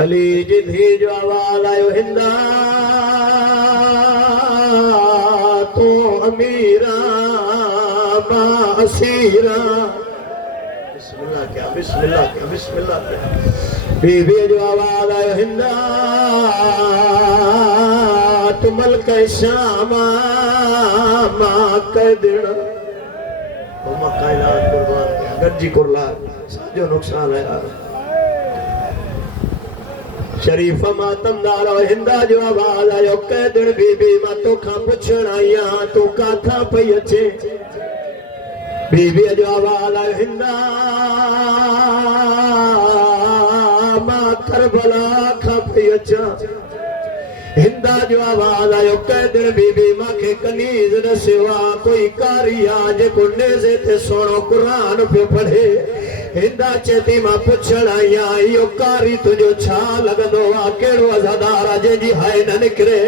खलीज थी जो आवाज आयो हिंदा तो अमीरा बासीरा बिस्मिल्लाह क्या बिस्मिल्लाह क्या बिस्मिल्लाह क्या बीबी जो आवाज आयो हिंदा तो मलक शामा मां कर देना तो मकाइलात कुर्बान क्या गज्जी कुर्लात जो नुकसान है शरीफ मातमदार हिंदा जो आवाज आयो कह दिन बीबी मां तो खा पुछण आया तू काथा पई अचे बीबी जो आवाज आयो हिंदा मां करबला खा पई अचा हिंदा जो आवाज आयो कह दिन बीबी मां के कनीज न सिवा कोई कारिया जेको नेज़े ते सोनो कुरान पे पढ़े हिंदा चेती मां पुछण आया यो कारी तुझो छा लगदो आ केड़ो अज़ादार आ जेजी हाय न निकरे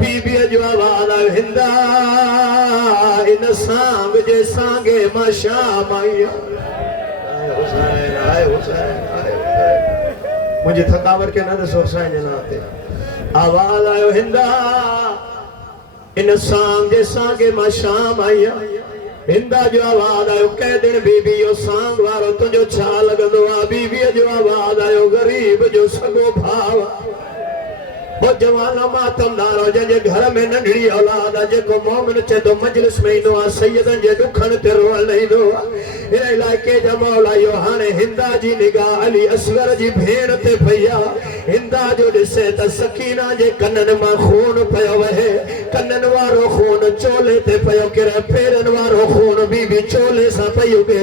बीबी जो आवाज आयो हिंदा इन सांग जे सांगे मां शाम आया आए हुसैन आए हुसैन आए हुसैन मुझे थकावट के न दसो हुसैन नाते आवाज आयो हिंदा इन सांग जे सांगे मां शाम आया हिंदा जो आवाज आयो कह दिन बीबी यो सांग वारो तुझो छा लगदो आ बीबी जो आवाज आयो गरीब जो सगो भाव ओ जवाना मातमदारो जे घर में नंढड़ी औलाद जे को मोमिन चे तो मजलिस में इनो आ सैयदन जे दुखन ते रोल नहीं दो इन इलाके जा मौला यो हाने हिंदा जी निगाह अली असगर जी भेण ते भैया हिंदा जो दिसे त सकीना जे कन्नन मां खून पयो वहे कन्नन वारो खून चोले ते पयो करे पेरन वारो खून बीबी चोले सा पयो के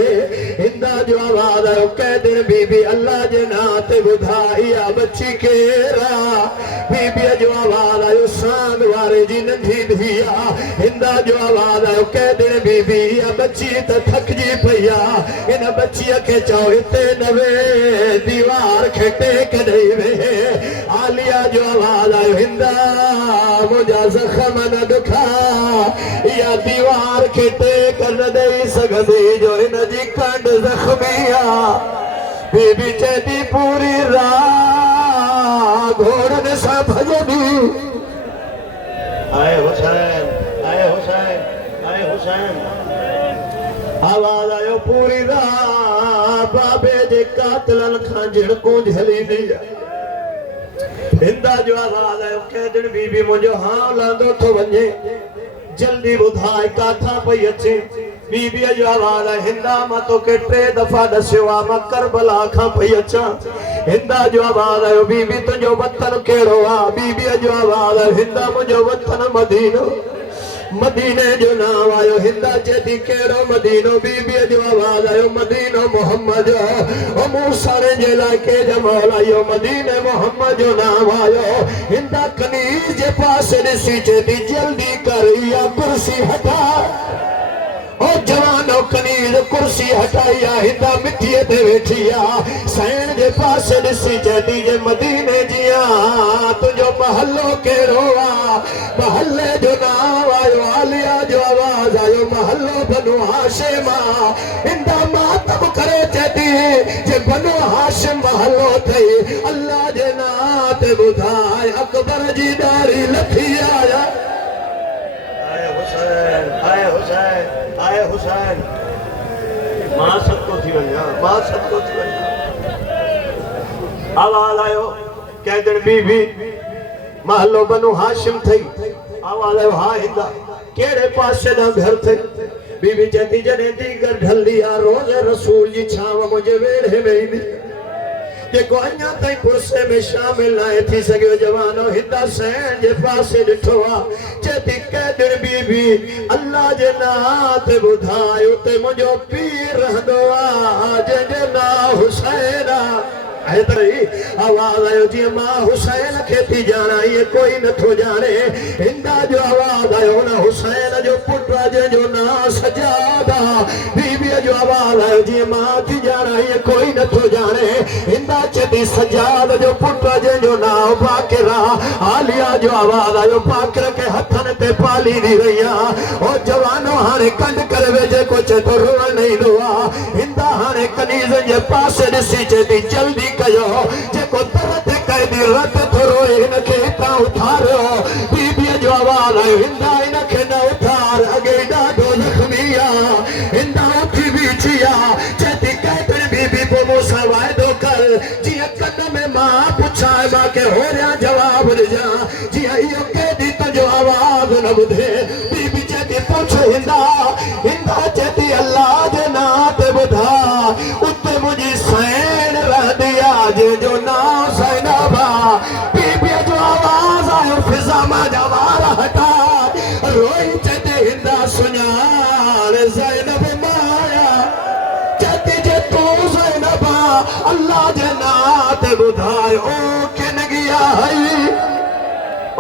हिंदा जो आवाज आयो कह दिन बीबी अल्लाह जे नाम ते बुधाइया बच्ची केरा बीबी जो आवाज आयो सांग वारे जी नंढी धिया हिंदा जो आवाज आयो कह दिन बीबी या बच्ची त थक जी पया इन बच्ची के चओ इते नवे दीवार खे टेक दई वे आलिया जो आवाज आयो हिंदा मुझा जख्म न दुखा या दीवार खे टेक न दई सघंदी जो इन जी कंड जख्मिया बीबी चेती पूरी रात घोड़न सा भजनी आए हुसैन आए हुसैन आए हुसैन आवाज आयो पूरी रात बाबे जे कातलन खां झिड़को झली दिया हिंदा जो आवाज आयो कह दिन बीबी मुझो हां लांदो तो वने जल्दी बुधाए काथा पई अचे बीबी जो आवाज है हिंदा मां तो के 3 दफा दस्यो आ मां करबला खां पई अचा हिंदा जो आवाज आयो बीबी तुझो वतन केड़ो आ बीबी जो आवाज है हिंदा मुझो वतन मदीनो मदीने जो नाम आयो हिंदा चेती केड़ो मदीनो बीबी जो आवाज आयो मदीनो मोहम्मद ओ मूसा ने जे लाके जमौला यो मदीने मोहम्मद जो नाम आयो हिंदा कनीज जे पास दिसी चेती जल्दी कर या कुर्सी हटा ओ जवानो कनीज कुर्सी हटाया हिंदा मिट्टीअ ते वेठिया सैन जे पासे दिसी चेती जे मदीने जिया तुझो महल्लो केड़ो आ महल्ले जो नाम आयो आलिया जो आवाज आयो महल्लो बनु हाशिम हिंदा मातम करे चेती जे बनु हाशिम महल्लो थई अल्लाह जे नाम ते बुधाए अकबर जी दारी लथी आया आए हुसैन आए हुसैन आए हुसैन मां सदको थी वञा मां सदको थी वञा आवाज आयो कह दिन बीबी महलो बनु हाशिम थई आवाज आयो हा हिंदा केड़े पासे ना घर थे बीबी चेती जने दी घर ढली आ रोज रसूल जी छाव मुझे वेड़े में ईंदी जेको अञा ताईं पुरसे में शामिल नाहे थी सघियो जवानो हिंदा सैन जे पासे ॾिठो आ चेती कह दिन बीबी अल्लाह जे नाम ते ॿुधाए उते मुंहिंजो पीर रहंदो आ जंहिंजो नाम हुसैन आ आवाज आयो जी मां हुसैन खे थी जाना ये कोई न थो जाने हिंदा जो आवाज आयो ना हुसैन जो पुट जो नाम सजादा बीबी जो आवाज आयो जी मां थी जाना ये कोई न थो जाने हिंदा चेती सजाद जो पुट जो नाम बाकिरा आलिया जो आवाज आयो बाकिर के हथन ते पाली दी रहिया ओ जवानो हाने कंड कर वेजे को चे तो रोण नहीं दोआ हिंदा हाने कनीज जे पासे दिसी चेती जल्दी कयो जेको तरत कह जदी रत थोरो इनखे हितां उथारियो बीबीअ जो आवाज़ आयो हिंदा इनखे न उथार अॻे ॾाढो ज़ख़्मी आहे हिंदा उथी बीठी आहे चएती कैतरी बीबी पोइ मूंसां वाइदो कर जीअं कन में मां पुछां मूंखे होरियां जवाब ॾिजां जीअं इहो केॾी तुंहिंजो आवाज़ न ॿुधे बीबी चएती पुछ हिंदा हिंदा चएती अल्लाह जे नाम ते ॿुधा उते मुंहिंजी सैन रहंदी आहे जंहिंजो नाम ज़ैनब आहे बीबीअ जो आवाज़ आयो फिज़ा मां जा वार हटा रोई चएती हिंदा सुञाण ज़ैनब माया चएती जे तूं ज़ैनब अल्लाह जे नाम ते ॿुधाए ओ किनगी आहे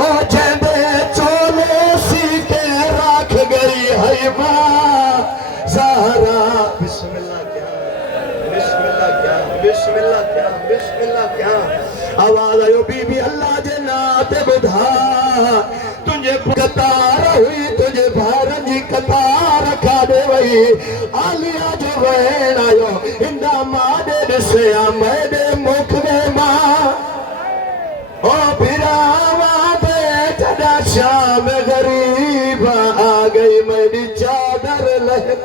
ओ जंहिंजे चोले सी के राख गई है मां ज़हरा बिस्मिल्लाह क्या आवाज़ आयो बीबी अल्लाह जे नाम ते ॿुधा तुंहिंजे कतार हुई तुंहिंजे भाउरनि जी कतार काॾे वई आलिया जो वेण आयो हिंदा मां ॾे ॾिसे मेरे मुख में मां ओ बिरावा दे जॾा शाम गरीब आ गई मेरी चादर लह